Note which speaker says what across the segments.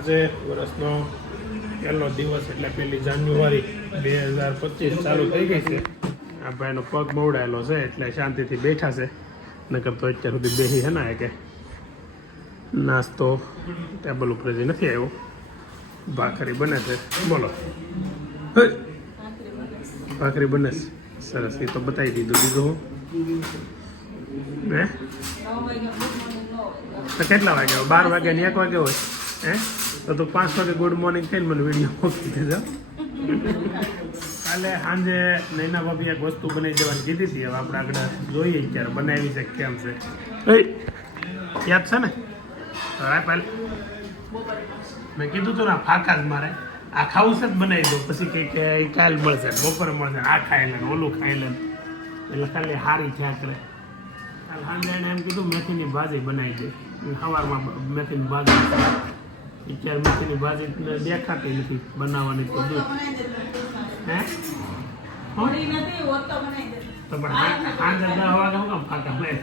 Speaker 1: આજે વર્ષનો પહેલો દિવસ એટલે પહેલી જાન્યુઆરી બે હજાર પચીસ ચાલુ થઈ ગઈ છે. આ ભાઈનો પગ મોવડાયેલો છે એટલે શાંતિથી બેઠા છે. નકર તો અત્યાર સુધી બેસી છે ને કે. નાસ્તો, ટેબલ ઉપર જે નથી આવ્યો. ભાખરી બને છે. બોલો. ભાખરી બને છે. સરસ, એ તો બતાવી દીધું. બીજું હું? હે? તો કેટલા વાગે બાર વાગ્યા ને એક વાગે હોય. હે? તો તો પાંચ વાગે ગુડ મોર્નિંગ થઈને મને વીડિયો મોકલી દેજો કાલે સાંજે નૈના ભાભી એક વસ્તુ બનાવી દેવાની કીધી હતી. હવે આપણે આગળ જોઈએ ત્યારે બનાવી છે કેમ છે. યાદ છે ને? હા મેં કીધું તું ને ફાકા જ મારે. આ ખાવું છે જ બનાવી દઉં. પછી કંઈ કે કાલ મળશે બપોરે મળશે આ ખાઈ લે ઓલું ખાઈ લે એટલે ખાલી હારી થયા કરે. કાલ સાંજે એમ કીધું મેથીની ભાજી બનાવી દે. સવારમાં મેથીની ભાજી અત્યારે મેથીની ભાજી દેખાતી નથી બનાવવાની તો દૂધ. હે? તો પણ સાંજે દસ વાગે હું કામ ફાકા મળે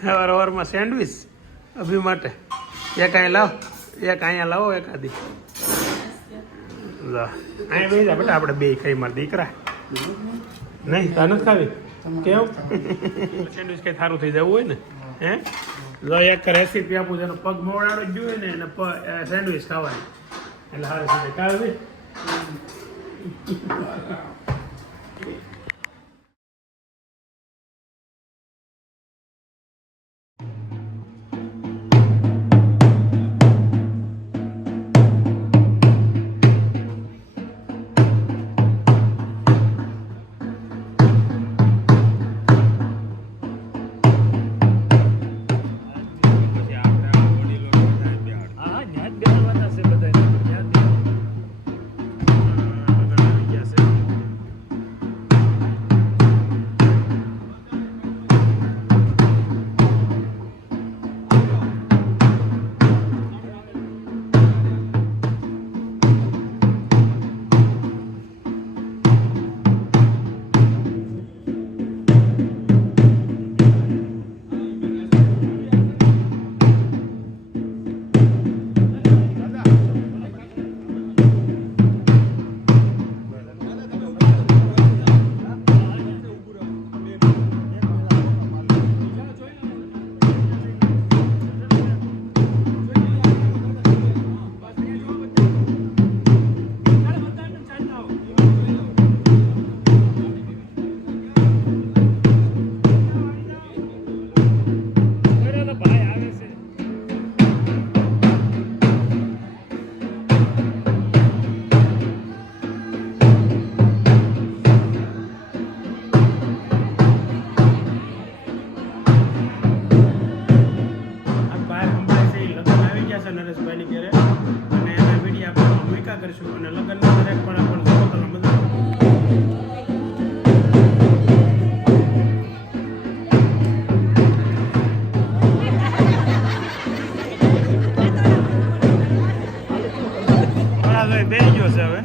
Speaker 1: સવાર સવારમાં સેન્ડવિચ અભી માટે. એક અહીં લાવ એક અહીંયા લાવો એકાદી. લા અહીંયા બેસી જા બેટા આપણે બે ખાઈ માર દીકરા. નહીં તાર નથી ખાવી? કેવું? સેન્ડવિચ કઈ સારું થઈ જવું હોય ને? હે? જો એક રેસીપી આપું જેનો પગ મોડાડો જ જોઈએ ને એને સેન્ડવિચ ખાવાની. એટલે સારી રીતે ખાવી? હમણાં બે ગયો છે હવે.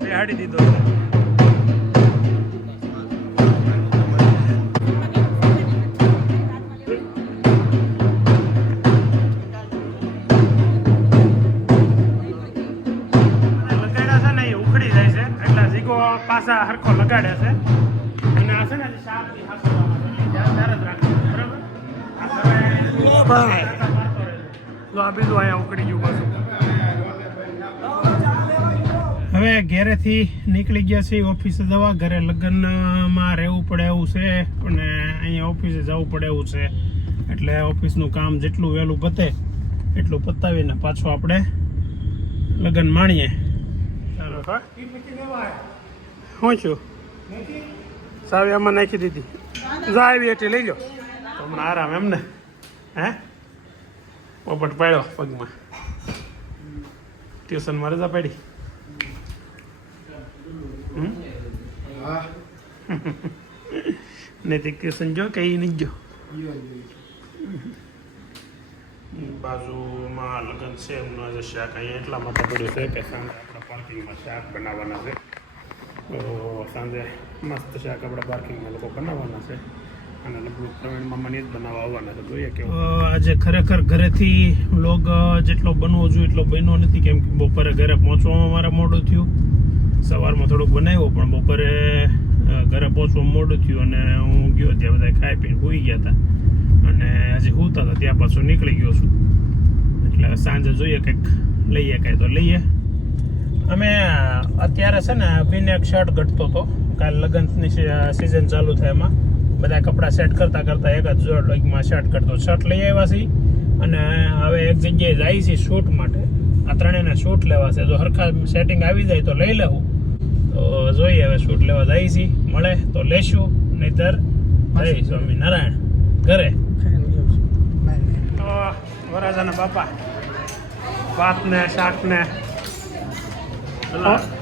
Speaker 1: બેહાડી દીધો છે. પાછા હરખો લગાડે છે. જો આ બીજું અહીંયા ઉકળી ગયું પાછું. હવે ઘેરેથી નીકળી ગયા છે ઓફિસે જવા. ઘરે લગ્નમાં રહેવું પડે એવું છે, અને અહીંયા ઓફિસે જવું પડે એવું છે. એટલે ઓફિસનું કામ જેટલું વહેલું પતે એટલું પતાવીને પાછું આપણે લગ્ન માણીએ. ચાલો, હા? છું? સાવી આમાં નાખી દીધી. જાય એટલે લઈ લો તો હમણાં આરામ એમને. હે? પોપટ પાડ્યો પગમાં. ટ્યુશનમાં રજા પાડી નહીં નૈતિક ટ્યુશન જો કે નહીં જો. બાજુમાં લગ્ન છે, એમનો આજે શાક અહીંયા એટલા માટે પડ્યું છે કે સાંજે આપણા પાર્કિંગમાં શાક બનાવવાના છે. તો સાંજે મસ્ત શાક આપણા પાર્કિંગમાં લોકો બનાવવાના છે. જોઈએ કે આજે ખરેખર ઘરેથી લોગ જેટલો બનવો જોઈએ એટલો બન્યો નથી. કેમ કે બપોરે ઘરે પહોંચવામાં મારે મોડું થયું. સવારમાં થોડુંક બનાવ્યું, પણ બપોરે ઘરે પહોંચવામાં મોડું થયું અને હું ગયો ત્યાં બધા ખાઈ પીને હોઈ ગયા હતા. અને આજે હોતા હતા, ત્યાં પાછું નીકળી ગયો છું. એટલે સાંજે જોઈએ કંઈક લઈએ, કાંઈ તો લઈએ. અમે અત્યારે છે ને અભિને એક શર્ટ ઘટતો હતો. કાલ લગ્નની સિઝન ચાલુ થાય એમાં. બધા કપડાં સેટ કરતાં કરતાં એક જ જોડમાં શર્ટ કરતો. શર્ટ લઈ આવ્યા છીએ અને હવે એક જગ્યાએ જાય છે શૂટ માટે. આ ત્રણેયને શૂટ લેવા છે. જો હરખા સેટિંગ આવી જાય તો લઈ લેવું. તો જોઈએ હવે શૂટ લેવા જાય છે મળે તો લેશું. નહીતર જય સ્વામી નારાયણ. ઘરે. વરાજાના બાપા ભાત ને શાક ને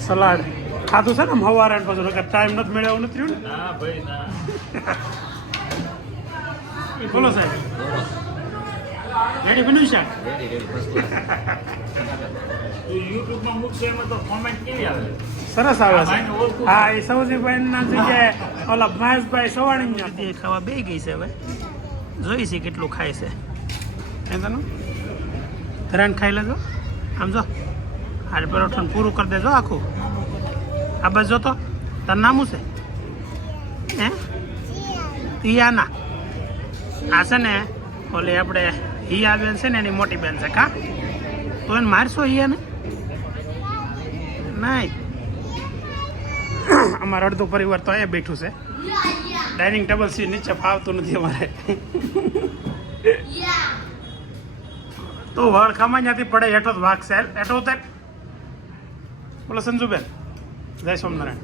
Speaker 1: સલાડ. ખાધું છે ને હવારે પછી નકર ટાઈમ નથી મળ્યો એવું નથી રહ્યું
Speaker 2: ના? ભાઈ ના.
Speaker 1: ને બોલો સાહેબ. રેડી બન્યું શાક
Speaker 2: યુટ્યુબમાં મૂકશે એમાં તો કોમેન્ટ કેવી આવે?
Speaker 1: સરસ આવે છે. હા એ સૌજીભાઈ ના જગ્યાએ ઓલા મહેશભાઈ સવાણી ખાવા બે ગઈ છે હવે. જોઈ છે કેટલું ખાય છે. એ તનું ધરાણ ખાઈ લેજો. આમ જો. પરોઠાને પૂરું કરી દેજો આખું. આ બસ જો તો. તારું નામ છે? હે? તિયાના આ છે ને, ઓલી આપણે હિયા બેન છે ને, એની મોટી બેન છે, કા? તો એને મારશો હિયાને? નહીં. અમારો અડધો પરિવાર તો અહીંયા બેઠું છે. ડાઇનિંગ ટેબલ સી નીચે ફાવતું નથી અમારે. તો વળખામાં ત્યાંથી પડે હેઠો જ વાગશે હેઠો ઉતાર. બોલો સંજુબેન. જય સ્વામિનારાયણ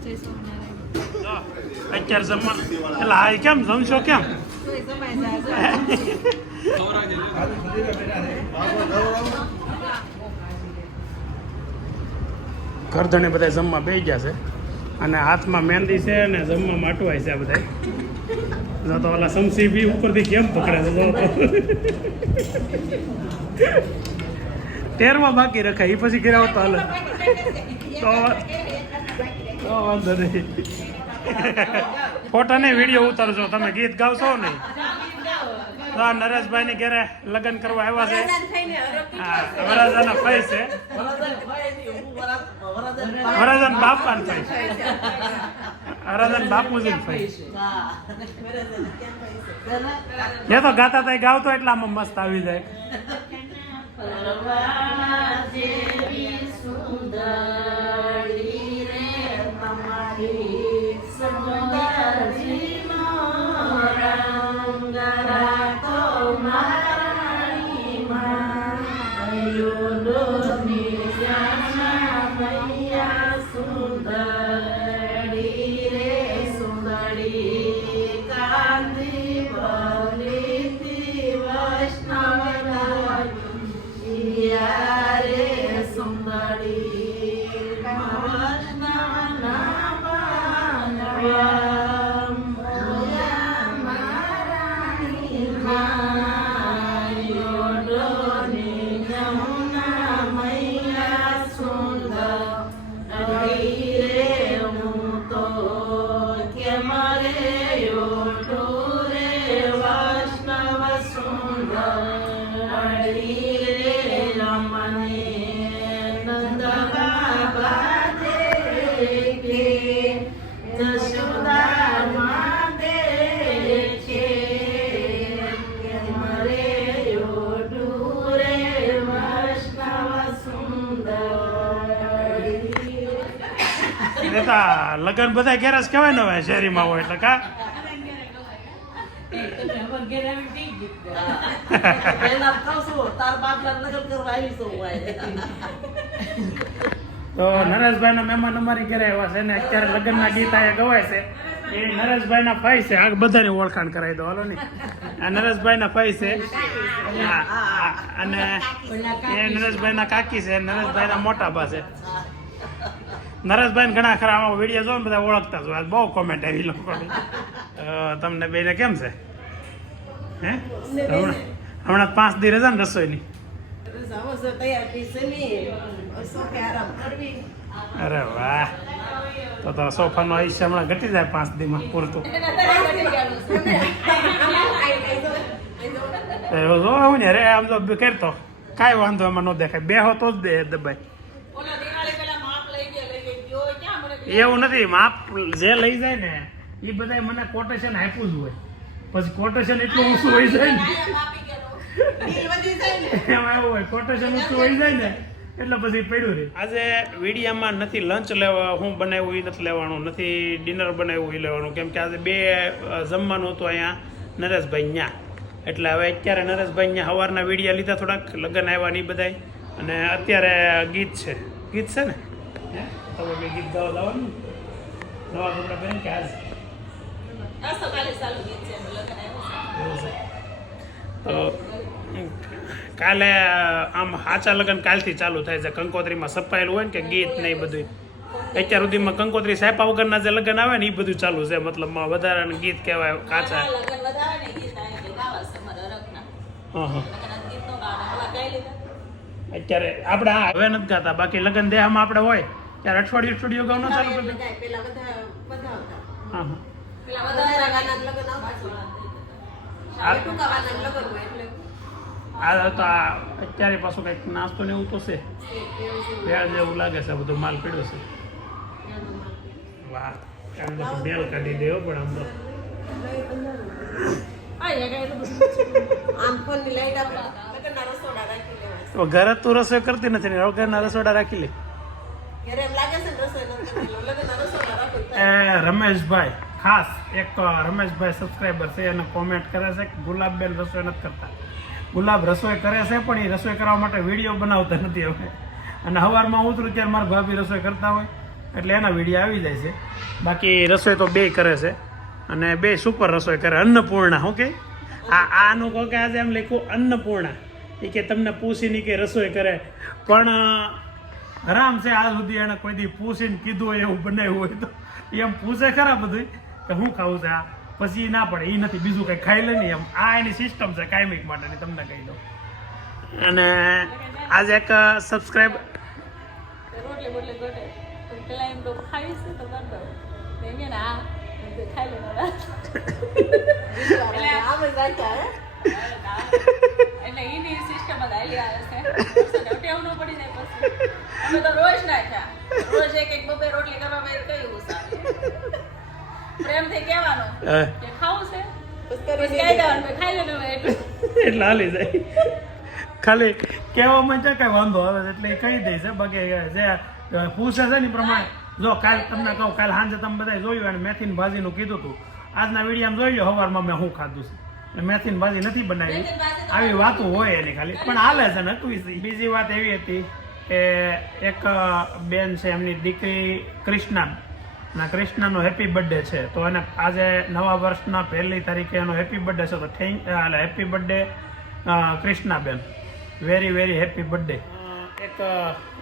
Speaker 1: અત્યારે જમવા. એટલે હા એ કેમ? જમશો કેમ? ઘરધણે બધા જમવા બે ગયા છે. અને હાથમાં મહેંદી છે અને જમવા માટવાય છે આ બધા જો તો ઓલા સમસી બી ઉપરથી કેમ પકડે છે જો તો. તેરમાં બાકી રખાય એ પછી કર્યા હાલ. તો વાંધો નહીં. ફોટા નહીં વીડિયો ઉતારજો, તમે ગીત ગાવશો નહીં તો નરેશભાઈ ની ઘરે લગ્ન કરવા આવ્યા છે. હા વરાજાના ફઈ છે. વરાજન બાપા ને ફઈ વરાજન બાપુજી ને ફઈ એ તો ગાતા તા ગાવતો એટલે આમાં મસ્ત આવી જાય. એ તો લગન બધા ઘેર કહેવાય ને હવે શહેરીમાં હોય એટલે કા? તો નરેશભાઈના મહેમાન અમારી ઘરે આવ્યા છે ને અત્યારે લગ્નના ગીત અહીંયા ગવાય છે. એ નરેશભાઈના ભાઈ છે. આ બધાની ઓળખાણ કરાવી દો હાલો ને. આ નરેશભાઈના ભાઈ છે. અને એ નરેશભાઈના કાકી છે નરેશભાઈના મોટા બા છે. નરેશભાઈ ઘણા ખરા આમાં વીડિયો જો બધા ઓળખતા જોયા બહુ કોમેન્ટ આવી લોકોની તમને બેને કેમ છે? હે? હમણાં હમણાં પાંચ દી રજા ને રસોઈની. અરે વાહ. તો તો સોફાનો આયુષ્ય હમણાં ઘટી જાય પાંચ દીમાં પૂરતું. જો હું ને અરે આમ તો કરતો. કાંઈ વાંધો એમાં ન દેખાય. બેહો તો જ દે દબાઈ
Speaker 3: ઓલા દિવાળી પેલા માપ લઈ ગયા લઈ ગઈ ગયો હોય ક્યાં મને કીધું?
Speaker 1: એવું નથી માપ જે લઈ જાય ને એ બધા મને કોટેશન આપ્યું જ હોય. પછી કોટેશન એટલું ઊંચું હોય જાય ને. એમાં એવું હોય કોટેશન ઊંચું હોય જાય ને એટલે પછી પડ્યું રહે આજે વિડીયામાં નથી લંચ લેવા હું બનાવ્યું એ નથી લેવાનું નથી ડિનર બનાવ્યું એ લેવાનું. કેમ કે આજે બે જમવાનું હતું અહીંયા નરેશભાઈ ન્યા. એટલે હવે અત્યારે નરેશભાઈ ન્યા સવારના વિડીયા લીધા થોડાક લગ્ન આવ્યા ને ઈ બધાય. અને અત્યારે ગીત છે. ગીત છે ને? તમે બે ગીત ગાવા લાવવાનું નવા કપડા પહેરીને કે આજ તો કાલે આમ હાચા લગ્ન કાલથી ચાલુ થાય છે. કંકોત્રીમાં સપાયેલું હોય ને કે ગીત ને એ બધું અત્યાર સુધીમાં કંકોત્રી સાયપા વગરના જે લગ્ન આવે ને એ બધું ચાલુ છે. મતલબમાં વધારાનું ગીત કહેવાય કાચા. અત્યારે આપણે હવે નથી ગાતા. બાકી લગ્ન દેહામાં આપણે હોય. ત્યારે અઠવાડિયું સ્ટુડિયો ગાવાનું ચાલુ કરી.
Speaker 3: પેલા બધા બધા.
Speaker 1: હા હા.
Speaker 3: પેલા બધા રગાના લગન
Speaker 1: આ- તો આ અત્યારે પાછો કંઈક નાસ્તો ને એવું તો છે. ભેળ જેવું લાગે છે બધું માલ પીડો છે. વાહ બેલ કાઢી દેવો પણ આમ તો. ઘરે તું રસોઈ કરતી નથી ને ઘરના રસોડા રાખી લે. એ રમેશભાઈ, ખાસ એક રમેશભાઈ સબસ્ક્રાઈબર છે અને કોમેન્ટ કરે છે કે ગુલાબબેન રસોઈ નથી કરતા. ગુલાબ રસોઈ કરે છે, પણ એ રસોઈ કરવા માટે વીડિયો બનાવતા નથી હવે. અને સવારમાં ઉતરું ત્યારે મારા ભાભી રસોઈ કરતા હોય, એટલે એના વીડિયો આવી જાય છે. બાકી રસોઈ તો બે કરે છે, અને બે સુપર રસોઈ કરે, અન્નપૂર્ણા શું કે? આ આનું કહો કે આજે એમ લખ્યું, અન્નપૂર્ણા. એ કે તમને પૂછીને કે રસોઈ કરે. પણ હરામ છે આજ સુધી એને કોઈ દી પૂછીને કીધું હોય એવું બનાવ્યું હોય તો એમ પૂછે ખરા બધું કે હું ખાવું છે આ? પછી ના પડે એ નથી બીજું કંઈ ખાઈ લે ને એમ. આ એની સિસ્ટમ છે કાયમિક માટેની તમને કહી દઉં. અને આજે એક સબસ્ક્રાઈબ
Speaker 3: રોટલી બોટલી ગોટે પેલા એમ તો ખાવી છે તો કરતો મેં કે ના એમ તો ખાઈ એટલે આમ જ રાખ્યા હે એટલે એની સિસ્ટમ જ આલી આવે છે. ટેવ ન પડી જાય પછી. અમે તો રોજ નાખ્યા રોજ એક એક બબે રોટલી કરવા બે કયું સારું પ્રેમથી કહેવાનું કે ખાવું છે? પછી કહી દેવાનું કે ખાઈ લેવાનું એટલું.
Speaker 1: એટલે હાલી જાય. ખાલી કહેવામાં છે કઈ વાંધો આવે એટલે એ કહી દે છે બાકી જે પૂછે છે ને પ્રમાણે. જો કાલ તમને કહું કાલ સાંજે તમે બધા જોયું અને મેથીની ભાજીનું કીધું હતું આજના વિડીયામાં જોયું સવારમાં મેં શું ખાધું છે. મેથીની ભાજી નથી બનાવી. આવી વાતો હોય એની ખાલી. પણ હાલે છે ને તું બીજી વાત એવી હતી કે એક બેન છે એમની દીકરી કૃષ્ણા ના કૃષ્ણનો હેપી બર્થડે છે. તો એને આજે નવા વર્ષના પહેલી તારીખે એનો હેપી બર્થડે છે. તો થેન્ક એટલે happy birthday Krishnaben. Very very happy birthday એક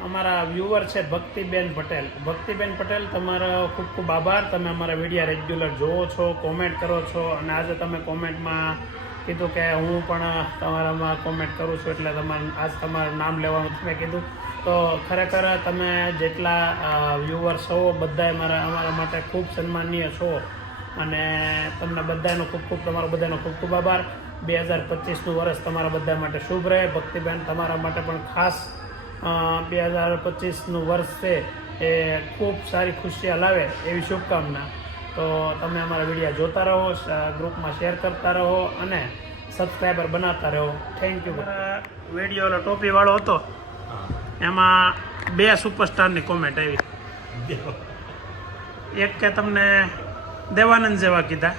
Speaker 1: અમારા વ્યુઅર છે ભક્તિબેન પટેલ. ભક્તિબેન પટેલ, તમારો ખૂબ ખૂબ આભાર. તમે અમારા વિડીયા રેગ્યુલર જોવો છો, કોમેન્ટ કરો છો, અને આજે તમે કોમેન્ટમાં કીધું કે હું પણ તમારામાં કોમેન્ટ કરું છું, એટલે તમારું, આજ તમારું નામ લેવાનું મેં કીધું. તો ખરેખર તમે જેટલા વ્યુઅર છો બધાએ મારા, અમારા માટે ખૂબ સન્માનીય છો. અને તમને બધાનો ખૂબ ખૂબ, તમારો બધાનો ખૂબ ખૂબ આભાર. બે હજાર પચીસનું વર્ષ તમારા બધા માટે શુભ રહે. ભક્તિબેન તમારા માટે પણ ખાસ બે હજાર પચીસનું વર્ષ છે એ ખૂબ સારી ખુશિયા લાવે એવી શુભકામના. તો તમે અમારા વિડીયા જોતા રહો ગ્રુપમાં શેર કરતા રહો અને સબસ્ક્રાઈબર બનાવતા રહો. થેન્ક યુ વીડિયો ઓલો ટોપીવાળો હતો. એમાં બે સુપરસ્ટારની કોમેન્ટ આવી. એક કે તમને દેવાનંદ જેવા કીધા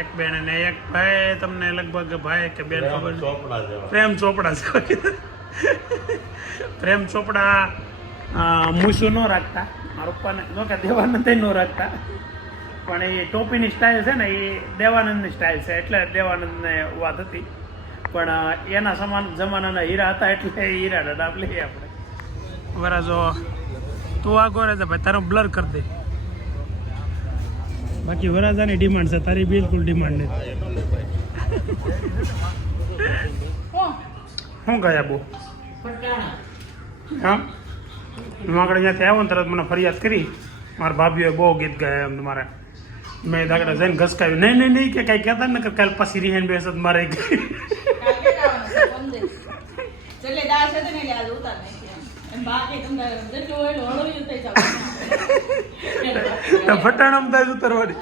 Speaker 1: એક બેન અને એક ભાઈ તમને લગભગ ભાઈ કે બેન ખબર
Speaker 2: ચોપડા
Speaker 1: પ્રેમ ચોપડા જેવા કીધા. પ્રેમ ચોપડા મૂસું ન રાખતા. મારા પપ્પાને જો કે દેવાનંદ ન રાખતા. પણ એ ટોપીની સ્ટાઇલ છે ને એ દેવાનંદની સ્ટાઇલ છે. એટલે દેવાનંદને વાત હતી. પણ એના સમાન જમાનાના હીરા હતા એટલે હીરા ડડાપ લઈએ આપણે. બરા જો તું આગો રહે છે ભાઈ તારો બ્લર કરી દે. બાકી વરાજાની ડિમાન્ડ છે તારી બિલકુલ ડિમાન્ડ નથી. શું ગયા બહુ? હા હું આગળ અહીંયાથી આવ્યો ને તરત મને ફરિયાદ કરી. મારા ભાભીઓએ બહુ ગીત ગાયા એમ મારે. મેં દાગડા જઈને ઘસકાવ્યું. નહીં નહીં નહીં કે કાંઈ કહેતા ને કે કાલ પાછી રિહેન બેસત મારે
Speaker 3: ફટાણા એમ. એમ
Speaker 1: થાય ઉતરવાની.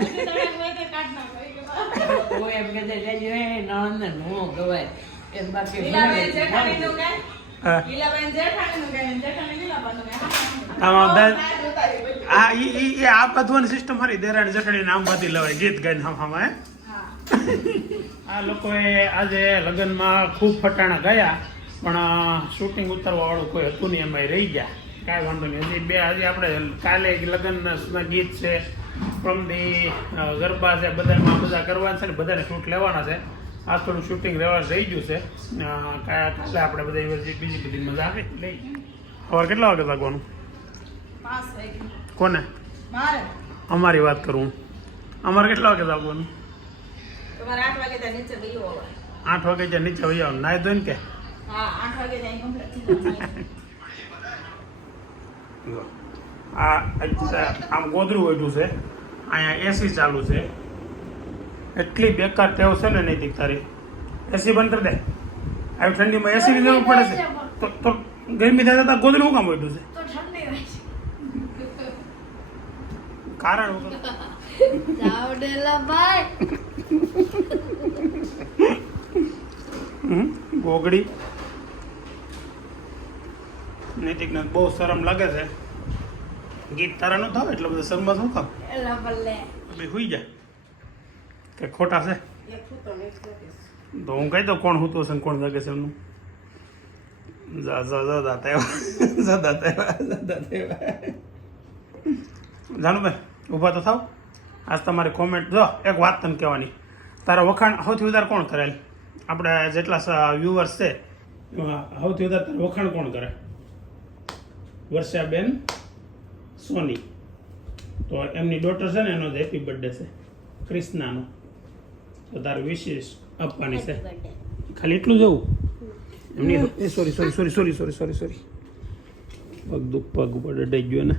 Speaker 4: એમ. એમ બાકી
Speaker 1: આ બધું સિસ્ટમ હરી દેરાણ જઠણી નામ લેવાય, ગીત ગાઈને હમ હમ આ લોકોએ આજે લગ્નમાં ખૂબ ફટાણા ગયા, પણ શૂટિંગ ઉતારવા વાળું કોઈ હતું નહીં એમાં રહી ગયા. કાંઈ વાંધો નહીં. હજી બે હજી આપણે કાલે લગ્નના ગીત છે પ્રમદી ગરબા છે, બધામાં બધા કરવાના છે ને બધાને શૂટ લેવાના છે. આ થોડું શૂટિંગ રહેવા રહી ગયું છે. કાલે આપણે બધા બીજી બધી મજા આવે. લઈ. સવાર કેટલા વાગે લાગવાનું? કોને? અમારી વાત કરું. અમારે કેટલા વાગે લાગવાનું?
Speaker 3: આઠ વાગે ત્યાં નીચે
Speaker 1: વહી આવવાનું. નાય ધોઈને કે. આ આમ ગોદરું બેઠું છે. અહીંયા એસી ચાલુ છે. એટલી બેકાર ટેવ છે ને નૈતિક તારી. એસી બંધ કરી દે. આવી ઠંડીમાં એસી ની જરૂર પડે છે. તો તો ગરમી થાય તો ગોદડું શું કામ બેઠું છે. કારણ ગોગડી. નૈતિકને બહુ શરમ લાગે છે. ગીત તારા નું થાવ એટલે બધું શરમમાં શું
Speaker 3: થાવ?
Speaker 1: એટલે હુઈ જાય કે ખોટા છે. તો હું કહી દઉં કોણ હોતું હશે કોણ લાગે છે એમનું? જા જા જા દાતા એવા. જા દાતા એવા, જા દાતા જાનુભાઈ, ઊભા તો થાવ. આજ તમારી કોમેન્ટ જો, એક વાત તને કહેવાની. તારા વખાણ સૌથી વધારે કોણ કરેલ આપણે જેટલા વ્યુઅર્સ છે સૌથી વધારે તારા વખાણ કોણ કરે? વર્ષાબેન, સોની. તો એમની ડોટર છે ને, એનો હેપી બર્થડે છે. ક્રિષ્નાનો. તો તારે વિશેષ આપવાની છે. ખાલી એટલું જવું એમની એ sorry sorry sorry sorry sorry sorry sorry પગ દુઃખ પગ ઉપર ડટાઈ ગયો ને.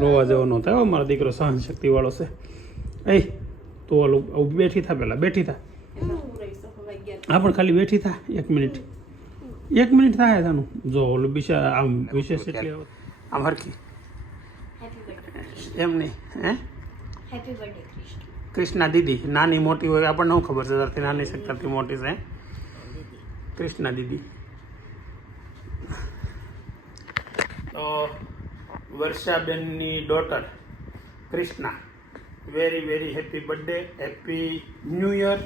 Speaker 3: રોવા જેવો
Speaker 1: નહોતો આવ્યો મારો દીકરો સહન શક્તિ વાળો છે. એ તું ઓલું આવું બેઠી થા પેલા બેઠી થા.
Speaker 3: હા
Speaker 1: પણ ખાલી બેઠી થા એક મિનિટ. એક મિનિટ થાય તાનું જો ઓલું બીજા આમ વિશેષ એટલે આમ હરખી. એમ નહીં હે?
Speaker 3: હેપી બર્થડે કૃષ્ણ
Speaker 1: કૃષ્ણા દીદી નાની મોટી હોય આપણને શું ખબર છે? તારથી નાની છે તારથી મોટી છે? કૃષ્ણા દીદી. તો વર્ષાબેનની daughter Krishna. Very very happy birthday happy new year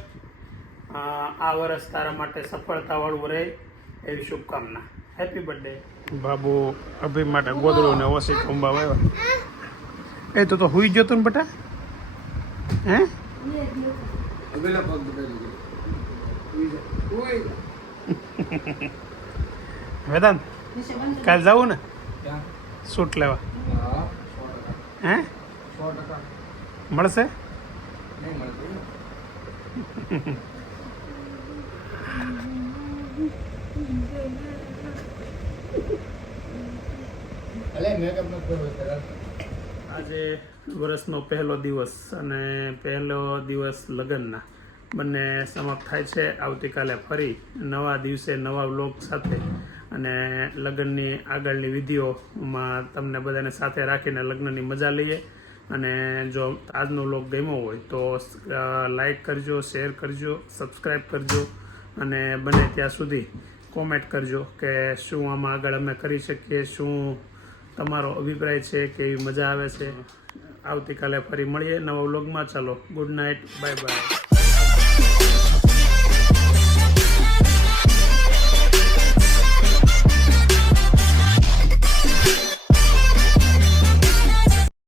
Speaker 1: આ વર્ષ તારા માટે સફળતાવાળું રહે એવી શુભકામના. હેપી બર્થડે બાબુ અભી માટે ગોદડું ને ઓસી ખંભા વાવ્યા એ તો તો હુઈ ગયો તો ને બેટા? હે? વેદાંત કાલ જવું ને? સૂટ લેવા. હે? મળશે? આજે વર્ષનો પહેલો દિવસ અને પહેલો દિવસ લગ્નના. બંને સમાપ્ત થાય છે. આવતીકાલે ફરી નવા દિવસે નવા વ્લોગ સાથે અને લગ્નની આગળની વિધિઓમાં તમને બધાને સાથે રાખીને લગ્નની મજા લઈએ. અને જો આજનો વ્લોગ ગમ્યો હોય તો લાઈક કરજો, શેર કરજો સબસ્ક્રાઈબ કરજો અને બને ત્યાં સુધી કોમેન્ટ કરજો કે શું આમાં આગળ અમે કરી શકીએ, શું તમારો અભિપ્રાય છે, કેવી મજા આવે છે. આવતીકાલે ફરી મળીએ નવા વ્લોગમાં. ચાલો ગુડ નાઇટ બાય બાય.